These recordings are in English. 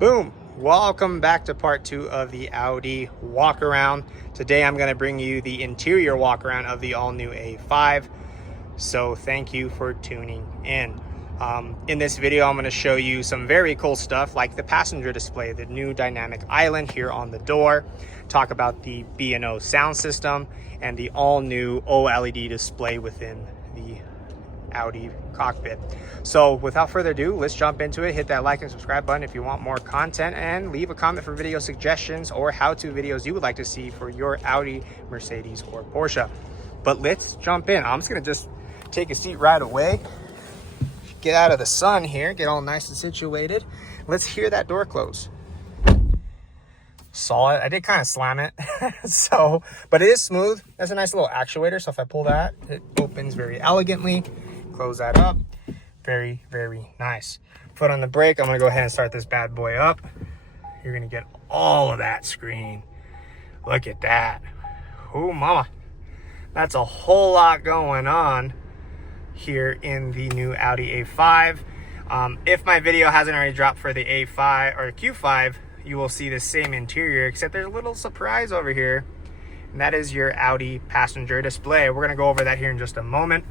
Boom! Welcome back to part 2 of the Audi walk around. Today I'm going to bring you the interior walk around of the all-new A5. So thank you for tuning in. In this video I'm going to show you some very cool stuff like the passenger display, the new dynamic island here on the door, talk about the B&O sound system, and the all-new OLED display within the Audi cockpit. So without further ado, let's jump into it. Hit that like and subscribe button if you want more content, and leave a comment for video suggestions or how-to videos you would like to see for your Audi, Mercedes, or Porsche. But let's jump in. I'm just gonna take a seat right away, get out of the sun here, get all nice and situated. Let's hear that door close. Solid. I did kind of slam it but it is smooth. That's a nice little actuator, so if I pull that, it opens very elegantly. Close that up. Very, very nice. Foot on the brake. I'm gonna go ahead and start this bad boy up. You're gonna get all of that screen. Look at that. Oh mama, that's a whole lot going on here in the new Audi A5. If my video hasn't already dropped for the A5 or Q5, you will see the same interior, except there's a little surprise over here, and that is your Audi passenger display. We're gonna go over that here in just a moment.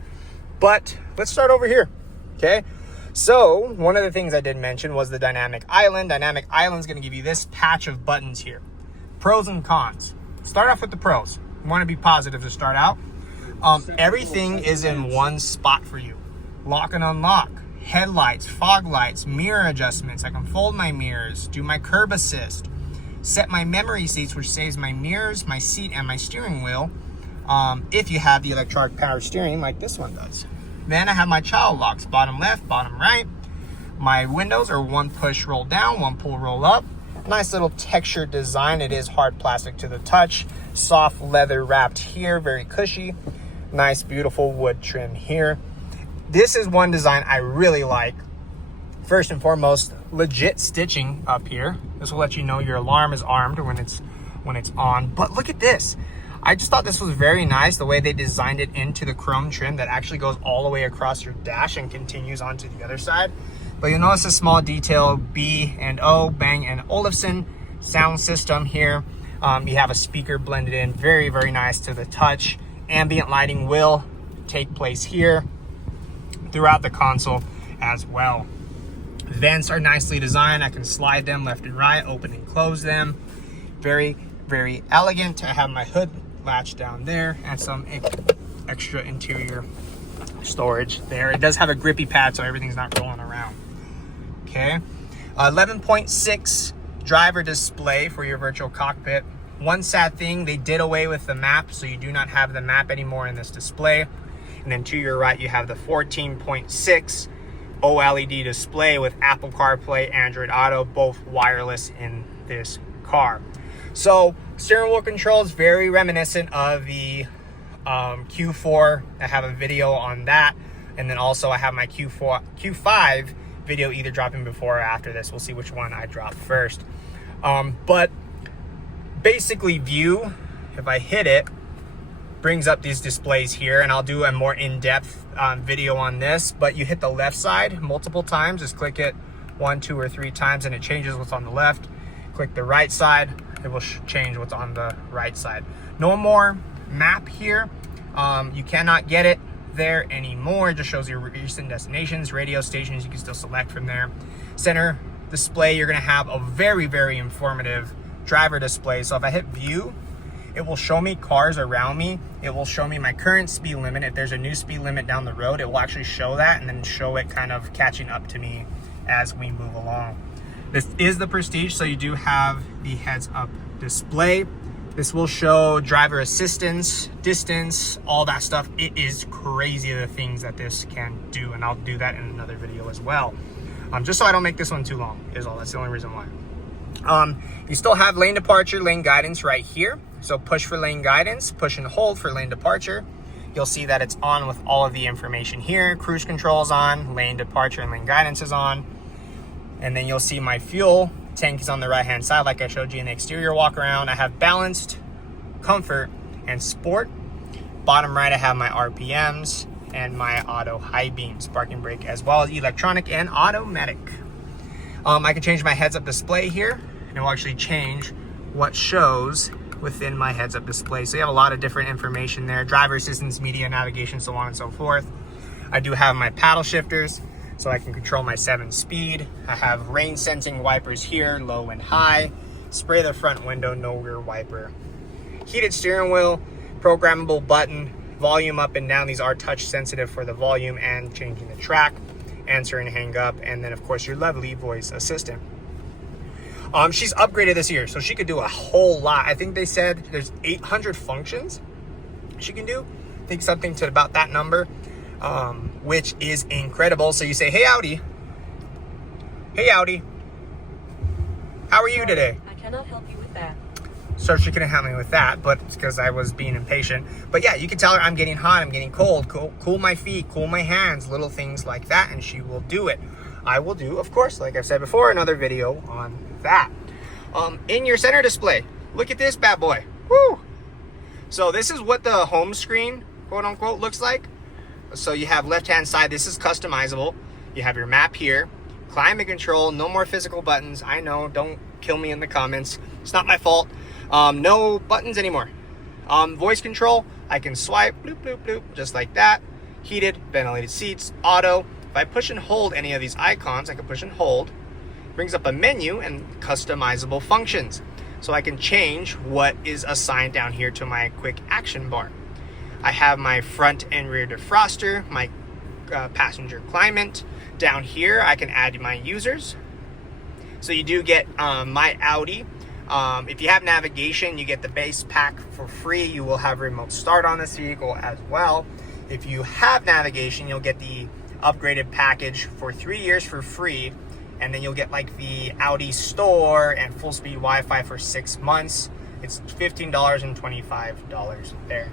But let's start over here, okay? So one of the things I did mention was the dynamic island. Dynamic island is going to give you this patch of buttons here. Pros and cons. Start off with the pros. You want to be positive to start out. Everything is in one spot for you. Lock and unlock, headlights, fog lights, mirror adjustments. I can fold my mirrors, do my curb assist, set my memory seats, which saves my mirrors, my seat, and my steering wheel. If you have the electronic power steering like this one does. Then I have my child locks, bottom left, bottom right. My windows are one push roll down, one pull roll up. Nice little textured design. It is hard plastic to the touch, soft leather wrapped here, very cushy. Nice beautiful wood trim here. This is one design I really like. First and foremost, legit stitching up here. This will let you know your alarm is armed when it's on. But look at this. I just thought this was very nice, the way they designed it into the chrome trim that actually goes all the way across your dash and continues onto the other side. But you'll notice a small detail, B&O, Bang & Olufsen sound system here. You have a speaker blended in, very, very nice to the touch. Ambient lighting will take place here throughout the console as well. Vents are nicely designed. I can slide them left and right, open and close them. Very, very elegant. I have my hood latch down there and some extra interior storage there. It does have a grippy pad so everything's not rolling around. Okay, 11.6 driver display for your virtual cockpit. One sad thing, they did away with the map, so you do not have the map anymore in this display. And then to your right you have the 14.6 OLED display with Apple CarPlay, Android Auto, both wireless in this car. So steering wheel controls, very reminiscent of the Q4. I have a video on that. And then also I have my Q5 video either dropping before or after this. We'll see which one I drop first. But basically view, if I hit it, brings up these displays here, and I'll do a more in-depth video on this. But you hit the left side multiple times, just click it 1, 2, or 3 times and it changes what's on the left. Click the right side, it will change what's on the right side. No more map here. You cannot get it there anymore. It just shows your recent destinations, radio stations. You can still select from there. Center display, you're going to have a very, very informative driver display. So if I hit view, it will show me cars around me. It will show me my current speed limit. If there's a new speed limit down the road, it will actually show that and then show it kind of catching up to me as we move along. This is the Prestige, so you do have the heads-up display. This will show driver assistance, distance, all that stuff. It is crazy the things that this can do, and I'll do that in another video as well. Just so I don't make this one too long is all. That's the only reason why. You still have lane departure, lane guidance right here. So push for lane guidance, push and hold for lane departure. You'll see that it's on with all of the information here. Cruise control is on, lane departure and lane guidance is on. And then you'll see my fuel tank is on the right hand side like I showed you in the exterior walk around. I have balanced, comfort, and sport. Bottom right I have my RPMs and my auto high beams, parking brake, as well as electronic and automatic. I can change my heads-up display here, and it will actually change what shows within my heads-up display. So you have a lot of different information there, driver assistance, media, navigation, so on and so forth. I do have my paddle shifters, so I can control my 7-speed. I have rain sensing wipers here, low and high. Spray the front window, no rear wiper. Heated steering wheel, programmable button, volume up and down. These are touch sensitive for the volume and changing the track, answer and hang up, and then of course your lovely voice assistant. She's upgraded this year, so she could do a whole lot. I think they said there's 800 functions she can do. I think something to about that number, which is incredible. So you say, hey Audi, how are you today? I cannot help you with that. So she couldn't help me with that, but it's because I was being impatient. But yeah, you can tell her I'm getting hot, I'm getting cold, cool my feet, cool my hands, little things like that, and she will do it. I will do, of course, like I've said before, another video on that. In your center display, look at this bad boy. Woo! So this is what the home screen, quote unquote, looks like. So you have left-hand side, this is customizable. You have your map here, climate control, no more physical buttons. I know, don't kill me in the comments. It's not my fault. No buttons anymore. Voice control, I can swipe, bloop, bloop, bloop, just like that. Heated, ventilated seats, auto. If I push and hold any of these icons, I can push and hold. Brings up a menu and customizable functions. So I can change what is assigned down here to my quick action bar. I have my front and rear defroster, my passenger climate. Down here, I can add my users. So you do get my Audi. If you have navigation, you get the base pack for free. You will have remote start on this vehicle as well. If you have navigation, you'll get the upgraded package for 3 years for free, and then you'll get like the Audi store and full speed Wi-Fi for 6 months. It's $15 and $25 there.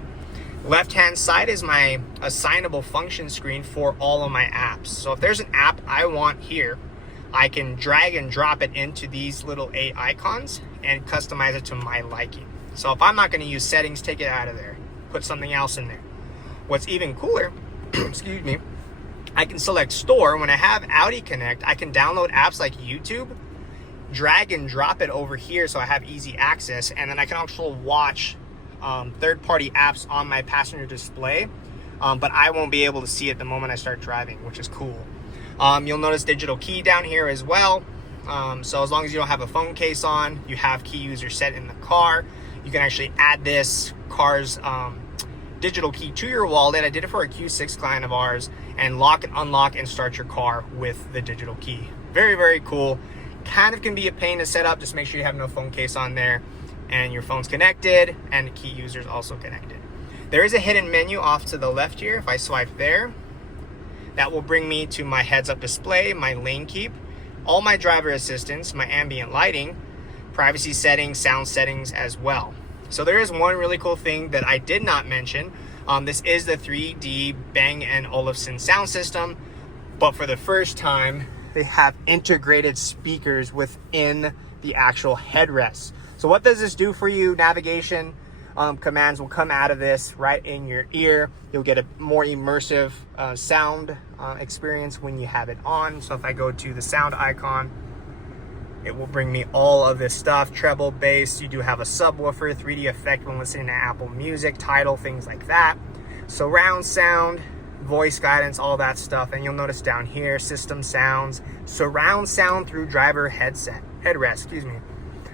Left hand side is my assignable function screen for all of my apps. So if there's an app I want here, I can drag and drop it into these little 8 icons and customize it to my liking. So if I'm not going to use settings, take it out of there, put something else in there. What's even cooler, excuse me, I can select store. When I have Audi Connect, I can download apps like YouTube, drag and drop it over here so I have easy access, and then I can also watch third-party apps on my passenger display, but I won't be able to see it the moment I start driving, which is cool. You'll notice digital key down here as well. So as long as you don't have a phone case on, you have key user set in the car, you can actually add this car's digital key to your wallet. I did it for a Q6 client of ours, and lock and unlock and start your car with the digital key. Very, very cool. Kind of can be a pain to set up. Just make sure you have no phone case on there and your phone's connected and the key user's also connected. There is a hidden menu off to the left here. If I swipe there, that will bring me to my heads-up display, my lane keep, all my driver assistance, my ambient lighting, privacy settings, sound settings as well. So there is one really cool thing that I did not mention. This is the 3D Bang & Olufsen sound system, but for the first time, they have integrated speakers within the actual headrest. So what does this do for you? Navigation commands will come out of this right in your ear. You'll get a more immersive sound experience when you have it on. So if I go to the sound icon, it will bring me all of this stuff, treble, bass. You do have a subwoofer, 3D effect when listening to Apple Music, Tidal, things like that. Surround sound, voice guidance, all that stuff. And you'll notice down here, system sounds, surround sound through driver headrest, excuse me.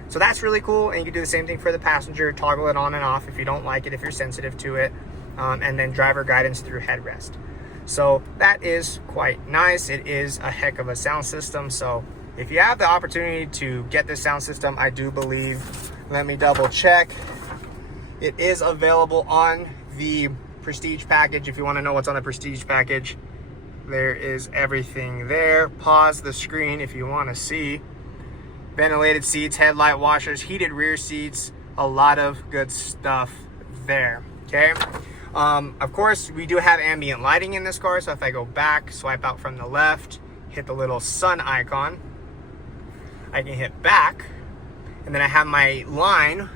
So that's really cool, and you can do the same thing for the passenger, toggle it on and off if you don't like it, if you're sensitive to it, and then driver guidance through headrest. So that is quite nice. It is a heck of a sound system. So if you have the opportunity to get this sound system, I do believe, let me double check, it is available on the Prestige package. If you want to know what's on the Prestige package, there is everything there. Pause the screen if you want to see. Ventilated seats, headlight washers, heated rear seats, a lot of good stuff there, okay? Of course, we do have ambient lighting in this car, so if I go back, swipe out from the left, hit the little sun icon, I can hit back, and then I have my line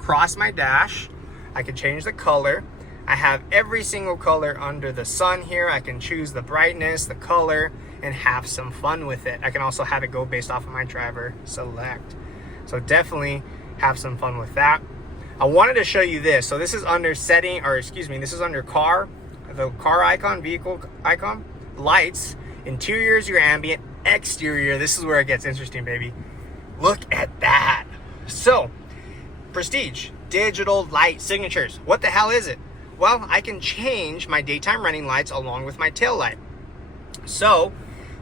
cross my dash. I can change the color. I have every single color under the sun here. I can choose the brightness, the color, and have some fun with it. I can also have it go based off of my driver select. So definitely have some fun with that. I wanted to show you this. So this is under setting, or excuse me, this is under car, the car icon, vehicle icon, lights, interior is your ambient, exterior, this is where it gets interesting, baby. Look at that. So, Prestige, digital light signatures. What the hell is it? Well, I can change my daytime running lights along with my tail light. So,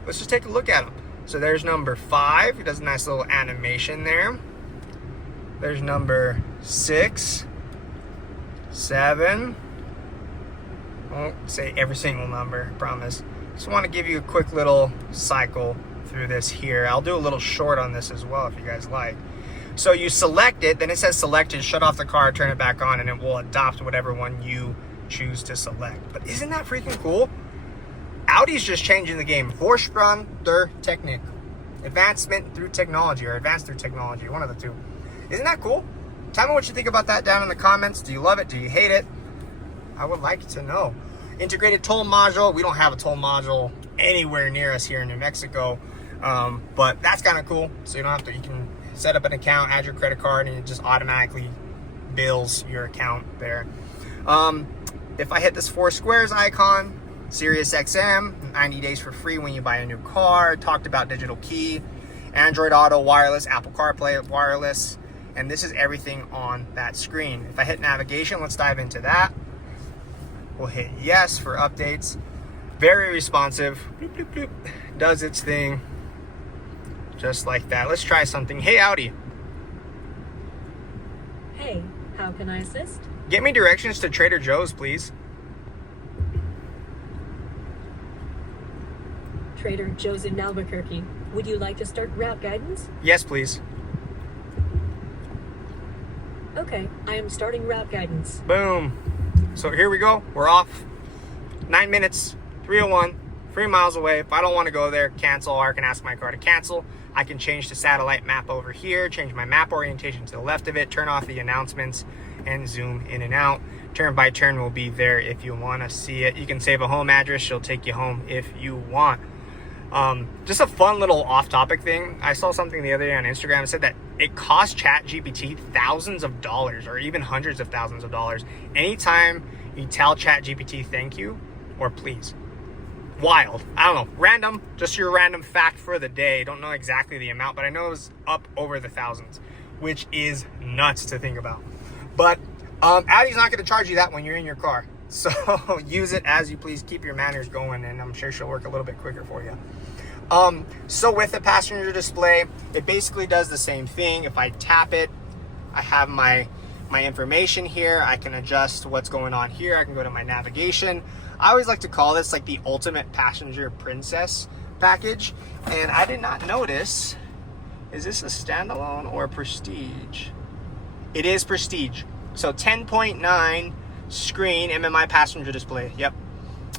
let's just take a look at them. So there's number 5. It does a nice little animation there. There's number 6, 7. I won't say every single number, I promise. Just want to give you a quick little cycle through this here. I'll do a little short on this as well if you guys like. So you select it, then it says selected, shut off the car, turn it back on, and it will adopt whatever one you choose to select. But isn't that freaking cool? Audi's just changing the game. Vorsprung der Technik. Advancement through technology, or advanced through technology, one of the two. Isn't that cool? Tell me what you think about that down in the comments. Do you love it? Do you hate it? I would like to know. Integrated toll module. We don't have a toll module anywhere near us here in New Mexico, but that's kind of cool. So you don't have to, you can set up an account, add your credit card, and it just automatically bills your account there. If I hit this 4 squares icon, Sirius XM, 90 days for free when you buy a new car. Talked about digital key, Android Auto wireless, Apple CarPlay wireless, and this is everything on that screen. If I hit navigation, let's dive into that. We'll hit yes for updates. Very responsive. Bloop, bloop, bloop. Does its thing. Just like that. Let's try something. Hey, Audi. Hey, how can I assist? Get me directions to Trader Joe's, please. Trader Joe's in Albuquerque. Would you like to start route guidance? Yes, please. Okay, I am starting route guidance. Boom. So here we go. We're off. 9 minutes, 301, 3 miles away. If I don't want to go there, cancel, or I can ask my car to cancel. I can change the satellite map over here, change my map orientation to the left of it, turn off the announcements, and zoom in and out. Turn by turn will be there if you want to see it. You can save a home address. She'll take you home if you want. Just a fun little off-topic thing. I saw something the other day on Instagram. It said that it costs ChatGPT thousands of dollars, or even hundreds of thousands of dollars, anytime you tell ChatGPT thank you or please. Wild. I don't know. Random. Just your random fact for the day. Don't know exactly the amount, but I know it was up over the thousands, which is nuts to think about. But Audi's not going to charge you that when you're in your car. So use it as you please. Keep your manners going, and I'm sure she'll work a little bit quicker for you. So with the passenger display, it basically does the same thing. If I tap it, I have my information here. I can adjust what's going on here. I can go to my navigation. I always like to call this like the ultimate passenger princess package. And I did not notice, is this a standalone or Prestige? It is Prestige. So 10.9 screen MMI passenger display. Yep.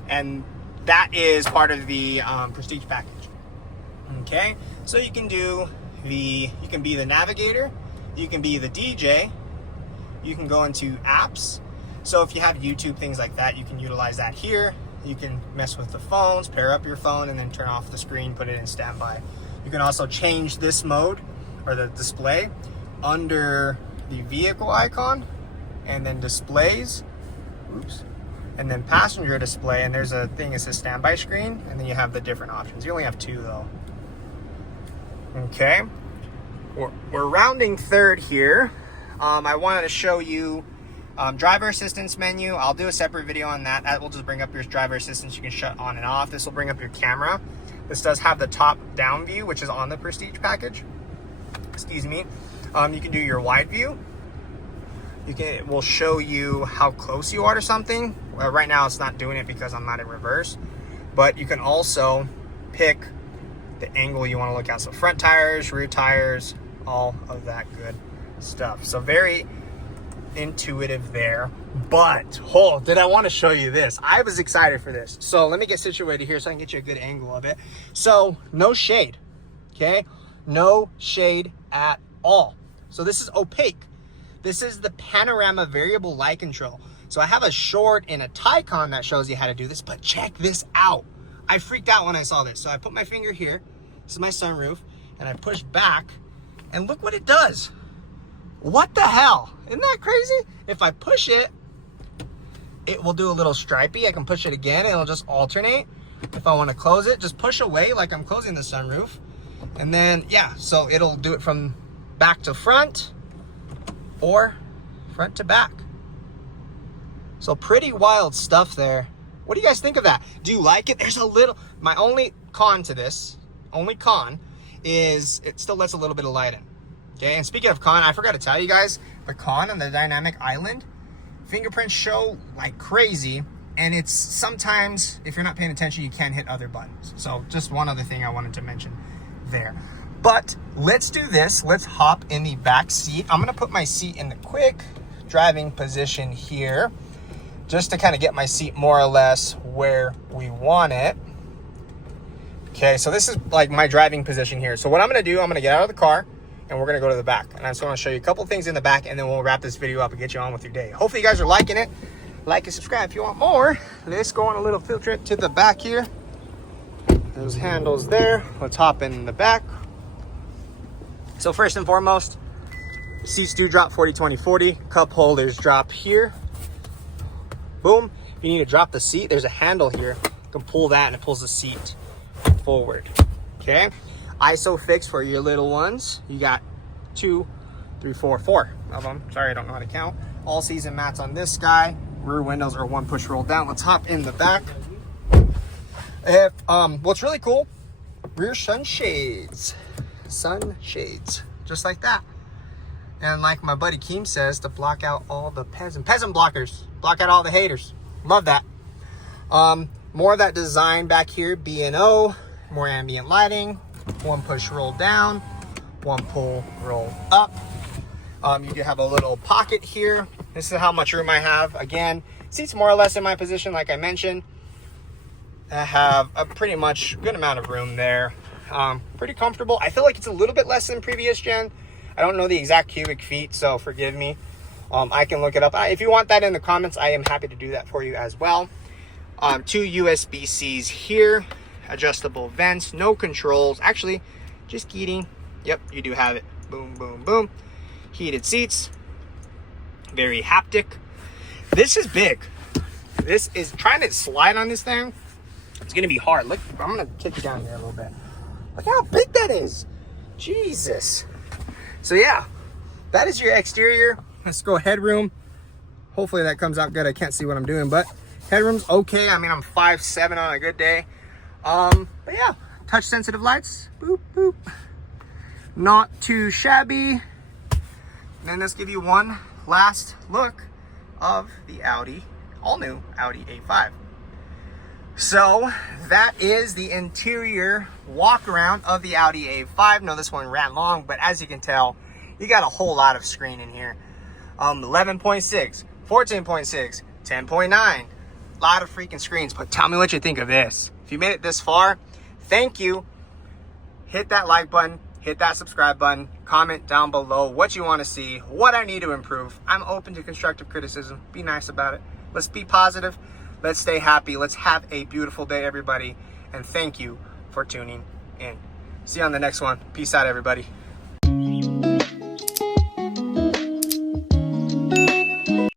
And that is part of the Prestige package. Okay. So you can be the navigator. You can be the DJ. You can go into apps. So if you have YouTube, things like that, you can utilize that here. You can mess with the phones, pair up your phone, and then turn off the screen, put it in standby. You can also change this mode, or the display, under the vehicle icon, and then displays, oops, and then passenger display, and there's a thing that says standby screen, and then you have the different options. You only have 2 though. Okay, we're rounding third here. I wanted to show you driver assistance menu. I'll do a separate video on that. That will just bring up your driver assistance. You can shut on and off. This will bring up your camera. This does have the top down view, which is on the Prestige package. Excuse me. You can do your wide view. It will show you how close you are to something. Well, right now it's not doing it because I'm not in reverse, but you can also pick the angle you want to look at. So front tires, rear tires, all of that good stuff. So very intuitive there. But did I want to show you this? I was excited for this. So let me get situated here so I can get you a good angle of it. So no shade. Okay, no shade at all. So this is opaque. This is the panorama variable light control. So I have a short in a Taycan that shows you how to do this, but check this out. I freaked out when I saw this. So I put my finger here. This is my sunroof, and I push back, and look what it does. What the hell? Isn't that crazy? If I push it, it will do a little stripey. I can push it again, and it'll just alternate. If I want to close it, just push away like I'm closing the sunroof. And then, yeah, so it'll do it from back to front or front to back. So pretty wild stuff there. What do you guys think of that? Do you like it? There's a little, my only con to this, is it still lets a little bit of light in. Okay, and speaking of con, I forgot to tell you guys, the con on the dynamic island, fingerprints show like crazy, and it's sometimes, if you're not paying attention, you can hit other buttons. So just one other thing I wanted to mention there. But let's do this. Let's hop in the back seat. I'm gonna put my seat in the quick driving position here, just to kind of get my seat more or less where we want it. Okay, so this is like my driving position here. So what I'm gonna do, I'm gonna get out of the car and we're gonna go to the back. And I just wanna show you a couple things in the back, and then we'll wrap this video up and get you on with your day. Hopefully you guys are liking it. Like and subscribe if you want more. Let's go on a little field trip to the back here. Those handles there. Let's hop in the back. So first and foremost, seats do drop 40, 20, 40. Cup holders drop here. Boom. If you need to drop the seat, there's a handle here. You can pull that and it pulls the seat forward. Okay. ISOFIX for your little ones. You got 2, 3, 4 of them. Sorry, I don't know how to count. All season mats on this guy. Rear windows are one push roll down. Let's hop in the back. What's really cool, rear sunshades, just like that. And like my buddy Keem says, to block out all the peasant blockers, block out all the haters. Love that. More of that design back here, B&O, more ambient lighting, one push roll down, one pull roll up. You do have a little pocket here. This is how much room I have. Again, seats more or less in my position, like I mentioned. I have a pretty much good amount of room there. Pretty comfortable. I feel like it's a little bit less than previous gen. I don't know the exact cubic feet, so forgive me. I can look it up. If you want that in the comments, I am happy to do that for you as well. 2 USB-Cs here, adjustable vents, no controls. Actually, just heating. Yep, you do have it. Boom, boom, boom. Heated seats. Very haptic. This is big. This is trying to slide on this thing. It's gonna be hard. Look, I'm gonna kick you down here a little bit. Look how big that is. Jesus. So yeah, that is your exterior. Let's go headroom. Hopefully that comes out good. I can't see what I'm doing, but headroom's okay. I mean, I'm 5'7" on a good day. But yeah, touch sensitive lights. Boop, boop. Not too shabby. And then let's give you one last look of the Audi, all new Audi A5. So that is the interior walk around of the Audi A5. No, this one ran long, but as you can tell, you got a whole lot of screen in here. 11.6, 14.6, 10.9, a lot of freaking screens. But tell me what you think of this. If you made it this far, thank you. Hit that like button, hit that subscribe button, comment down below what you want to see, what I need to improve. I'm open to constructive criticism. Be nice about it. Let's be positive. Let's stay happy. Let's have a beautiful day, everybody. And thank you for tuning in. See you on the next one. Peace out, everybody.